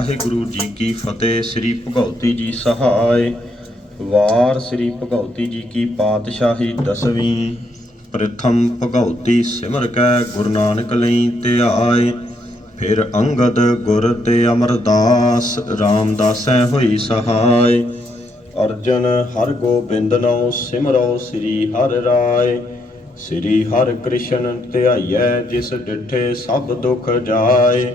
ਵਾਹਿਗੁਰੂ ਜੀ ਕੀ ਫਤਿਹ। ਸ੍ਰੀ ਭਗਉਤੀ ਜੀ ਸਹਾਇ। ਵਾਰ ਸ੍ਰੀ ਭਗਉਤੀ ਜੀ ਕੀ ਪਾਤਸ਼ਾਹੀ ਦਸਵੀਂ। ਪ੍ਰਥਮ ਭਗਉਤੀ ਸਿਮਰ ਕੈ ਗੁਰੂ ਨਾਨਕ ਲਈ ਧਿਆਏ ਫਿਰ ਅੰਗਦ ਗੁਰ ਤੇ ਅਮਰਦਾਸ ਰਾਮਦਾਸੈ ਹੋਈ ਸਹਾਇ। ਅਰਜਨ ਹਰ ਗੋਬਿੰਦ ਨਉ ਸਿਮਰੋ ਸ੍ਰੀ ਹਰਿ ਰਾਏ। ਸ੍ਰੀ ਹਰਿ ਕ੍ਰਿਸ਼ਨ ਧਿਆਈਐ ਜਿਸ ਡਿਠੇ ਸਭ ਦੁਖ ਜਾਏ।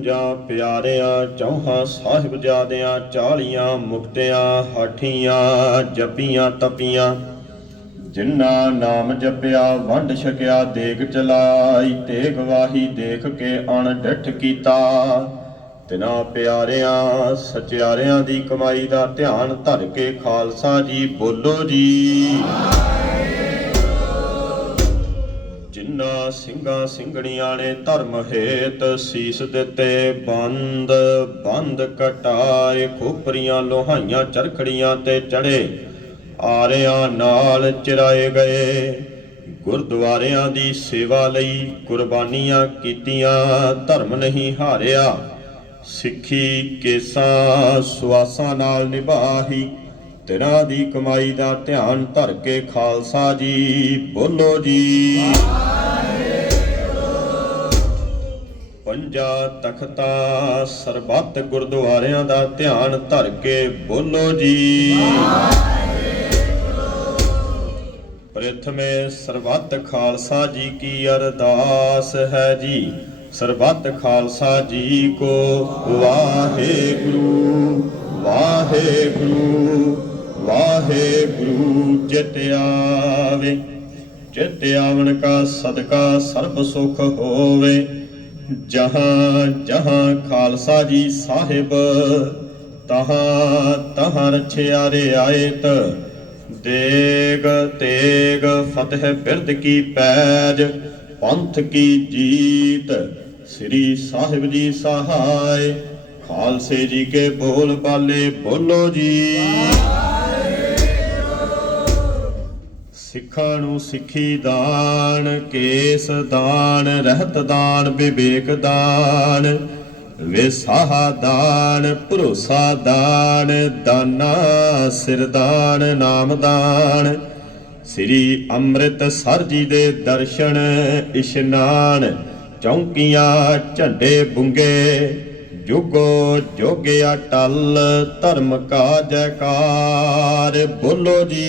ਪੰਜਾਂ ਪਿਆਰਿਆਂ, ਚੌਹਾਂ ਸਾਹਿਬਜ਼ਾਦਿਆਂ ਚਾਲੀਆਂ ਮੁਕਤਿਆਂ, ਹਾਠੀਆਂ, ਜਪੀਆਂ ਤਪੀਆਂ। ਜਿਨ੍ਹਾਂ ਨਾਮ ਜਪਿਆ, ਵੰਡ ਛਕਿਆ, ਦੇਗ ਚਲਾਈ, ਤੇਗ ਵਾਹੀ ਦੇਖ ਕੇ ਅਣ ਡਿਠ ਕੀਤਾ। ਤਿਨਾ ਪਿਆਰਿਆਂ, ਸਚਿਆਰਿਆਂ ਦੀ ਕਮਾਈ ਦਾ ਧਿਆਨ ਧਰ ਕੇ ਖਾਲਸਾ ਜੀ ਬੋਲੋ ਜੀ। ਜਿਨ੍ਹਾਂ ਸਿੰਘਾਂ ਸਿੰਘਣੀਆਂ ਨੇ ਧਰਮ ਹੇਤ ਸੀਸ ਦਿੱਤੇ, ਬੰਦ ਬੰਦ ਕਟਾਏ, ਖੋਪਰੀਆਂ ਲੋਹਾਈਆਂ ਚਰਖੜੀਆਂ ਤੇ ਚੜੇ, ਆਰਿਆਂ ਨਾਲ ਚਿਰਾਏ ਗਏ। ਗੁਰਦੁਆਰਿਆਂ ਦੀ ਸੇਵਾ ਲਈ ਕੁਰਬਾਨੀਆਂ ਕੀਤੀਆਂ, ਧਰਮ ਨਹੀਂ ਹਾਰਿਆ। ਸਿੱਖੀ ਕੇਸਾਂ ਸੁਆਸਾਂ ਨਾਲ ਨਿਭਾਹੀ ਤੇਰਾ ਦੀ ਕਮਾਈ ਦਾ ਧਿਆਨ ਧਰ ਕੇ ਖਾਲਸਾ ਜੀ, ਬੋਲੋ ਜੀ। ਪੰਜਾ ਤਖਤਾ ਸਰਬੱਤ ਗੁਰਦੁਆਰਿਆਂ ਦਾ ਧਿਆਨ ਧਰ ਕੇ ਬੋਲੋ ਜੀ। ਪ੍ਰਥਮੇ ਸਰਬੱਤ ਖਾਲਸਾ ਜੀ ਕੀ ਅਰਦਾਸ ਹੈ ਜੀ। ਸਰਬੱਤ ਖਾਲਸਾ ਜੀ ਕੋ ਵਾਹਿਗੁਰੂ ਵਾਹਿਗੁਰੂ। ਵਾਹਿਗੁਰੂ ਜਿਤ ਆਵੇ, ਜਿਤ ਆਵਣ ਕਾ ਸਦਕਾ ਸਰਬ ਸੁਖ ਹੋਵੇ। ਜਹਾਂ ਜਹਾਂ ਖਾਲਸਾ ਜੀ ਸਾਹਿਬ, ਤਹਾਂ ਤਹਾਂ ਰਛਿਆ ਰਿਆਇਤ ਦੇਗ ਤੇਗ ਫਤਿਹ ਬਿਰਦ ਕੀ ਪੈਜ, ਪੰਥ ਕੀ ਜੀਤ। ਸ੍ਰੀ ਸਾਹਿਬ ਜੀ ਸਹਾਇ, ਖਾਲਸੇ ਜੀ ਕੇ ਬੋਲ ਬਾਲੇ ਬੋਲੋ ਜੀ। ਸਿੱਖਾਂ ਨੂੰ ਸਿੱਖੀ ਦਾਨ, ਕੇਸ ਦਾਨ, ਰਹਿਤ ਦਾਨ, ਵਿਵੇਕ ਦਾਨ, ਵਿਸਾਹ ਦਾਨ, ਭਰੋਸਾ ਦਾਨ, ਦਾਨਾ ਸਿਰ ਦਾਨ, ਨਾਮ ਦਾਨ, ਸ੍ਰੀ ਅੰਮ੍ਰਿਤਸਰ ਜੀ ਦੇ ਦਰਸ਼ਨ, ਇਸ਼ਨਾਨ, ਚੌਂਕੀਆਂ, ਝੰਡੇ ਬੁੰਗੇ, ਜੁਗੋ ਜੋਗਿਆ ਟਲ, ਧਰਮ ਕਾ ਜੈਕਾਰ ਬੋਲੋ ਜੀ।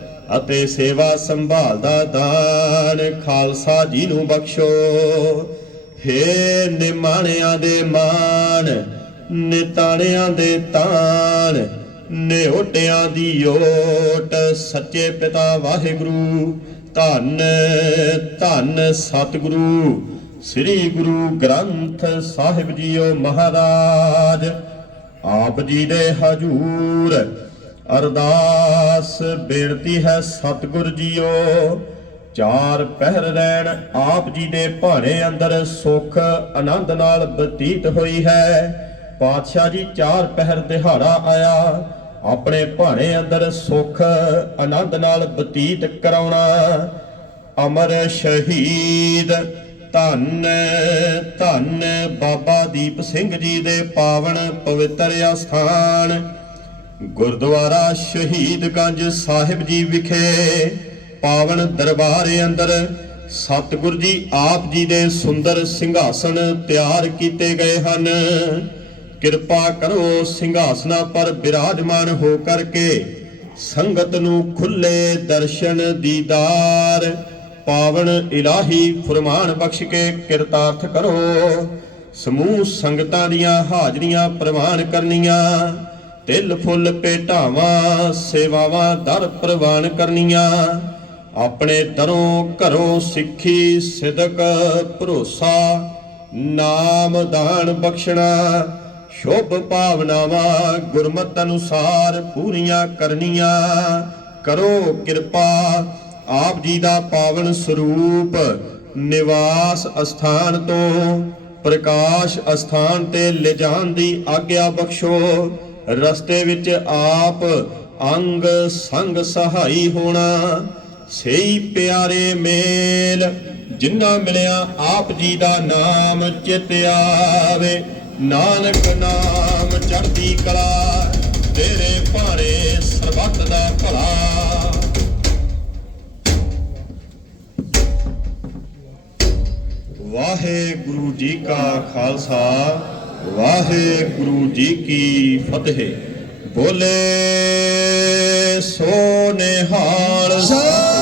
ਅਤੇ ਸੇਵਾ ਸੰਭਾਲ ਦਾ ਦਾਨ ਖਾਲਸਾ ਜੀ ਨੂੰ ਬਖਸ਼ੋ। ਹੇ ਨਿਮਾਣਿਆਂ ਦੇ ਮਾਨ ਨਿਤਾਣਿਆਂ ਦੇ ਤਾਣ ਨਿਹੋਟਿਆਂ ਦੀ ਓਟ, ਸੱਚੇ ਪਿਤਾ ਵਾਹਿਗੁਰੂ, ਧੰਨ ਧੰਨ ਸਤਿਗੁਰੂ, ਸ੍ਰੀ ਗੁਰੂ ਗ੍ਰੰਥ ਸਾਹਿਬ ਜੀਓ ਮਹਾਰਾਜ, ਆਪ ਜੀ ਦੇ ਹਜੂਰ ਅਰਦਾਸ ਬੇਨਤੀ ਹੈ ਸਤਿਗੁਰ ਜੀਓ। ਚਾਰ ਪਹਿਰ ਰਹਿਣ ਆਪ ਜੀ ਦੇ ਭਾਣੇ ਅੰਦਰ ਸੁਖ ਆਨੰਦ ਨਾਲ ਬਤੀਤ ਹੋਈ ਹੈ। ਪਾਤਸ਼ਾਹ ਜੀ ਚਾਰ ਪਹਿਰ ਦਿਹਾੜਾ ਆਇਆ, ਆਪਣੇ ਭਾਣੇ ਅੰਦਰ ਸੁਖ ਆਨੰਦ ਨਾਲ ਬਤੀਤ ਕਰਾਉਣਾ। ਅਮਰ ਸ਼ਹੀਦ, ਧੰਨ ਧੰਨ ਬਾਬਾ ਦੀਪ ਸਿੰਘ ਜੀ ਦੇ ਪਾਵਨ ਪਵਿੱਤਰ ਅਸਥਾਨ। ਗੁਰਦੁਆਰਾ ਸ਼ਹੀਦਗੰਜ ਸਾਹਿਬ ਜੀ ਵਿਖੇ ਪਾਵਨ ਦਰਬਾਰ ਅੰਦਰ ਸਤਿਗੁਰ ਜੀ ਆਪ ਜੀ ਦੇ ਸੁੰਦਰ ਸਿੰਘਾਸਣ ਤਿਆਰ ਕੀਤੇ ਗਏ ਹਨ। ਕਿਰਪਾ ਕਰੋ ਸਿੰਘਾਸਨਾਂ ਪਰ ਬਿਰਾਜਮਾਨ ਹੋ ਕਰਕੇ ਸੰਗਤ ਨੂੰ ਖੁੱਲੇ ਦਰਸ਼ਨ ਦੀਦਾਰ। ਪਾਵਨ ਇਲਾਹੀ ਫਰਮਾਨ ਬਖਸ਼ ਕੇ ਕਿਰਤਾਰਥ ਕਰੋ। ਸਮੂਹ ਸੰਗਤਾਂ ਦੀਆਂ ਹਾਜ਼ਰੀਆਂ ਪ੍ਰਵਾਨ ਕਰਨੀਆਂ। ਤਿਲ ਫੁੱਲ ਭੇਟਾਵਾਂ, ਸੇਵਾਵਾਂ ਦਰ ਪ੍ਰਵਾਨ ਕਰਨੀਆਂ। ਆਪਣੇ ਦਰੋਂ ਘਰੋਂ ਸਿੱਖੀ ਸਿਦਕ ਭਰੋਸਾ, ਨਾਮ ਦਾਨ ਬਖਸ਼ਣਾ। ਸ਼ੁਭ ਭਾਵਨਾਵਾਂ ਗੁਰਮਤ ਅਨੁਸਾਰ ਪੂਰੀਆਂ ਕਰਨੀਆਂ। ਕਰੋ ਕਿਰਪਾ, ਆਪ ਜੀ ਦਾ ਪਾਵਨ ਸਰੂਪ ਨਿਵਾਸ ਅਸਥਾਨ ਤੋਂ, ਪ੍ਰਕਾਸ਼ ਅਸਥਾਨ ਤੇ ਲਿਜਾਣ ਦੀ ਆਗਿਆ ਬਖਸ਼ੋ। ਰਸਤੇ ਵਿੱਚ ਆਪ ਅੰਗ ਸੰਗ ਸਹਾਈ ਹੋਣਾ। ਸਹੀ ਪਿਆਰੇ ਮੇਲ ਜਿਨ੍ਹਾਂ ਮਿਲਿਆ ਆਪ ਜੀ ਦਾ ਨਾਮ ਚਿਤ ਆਵੇ। ਨਾਨਕ ਨਾਮ ਚੜ੍ਹਦੀ ਕਲਾ, ਤੇਰੇ ਭਾਣੇ ਸਰਬੱਤ ਦਾ ਭਲਾ। ਵਾਹਿਗੁਰੂ ਜੀ ਕਾ ਖਾਲਸਾ ਵਾਹਿਗੁਰੂ ਜੀ ਕੀ ਫਤਿਹ। ਬੋਲੇ ਸੋ ਨਿਹਾਲ ਸਤਿ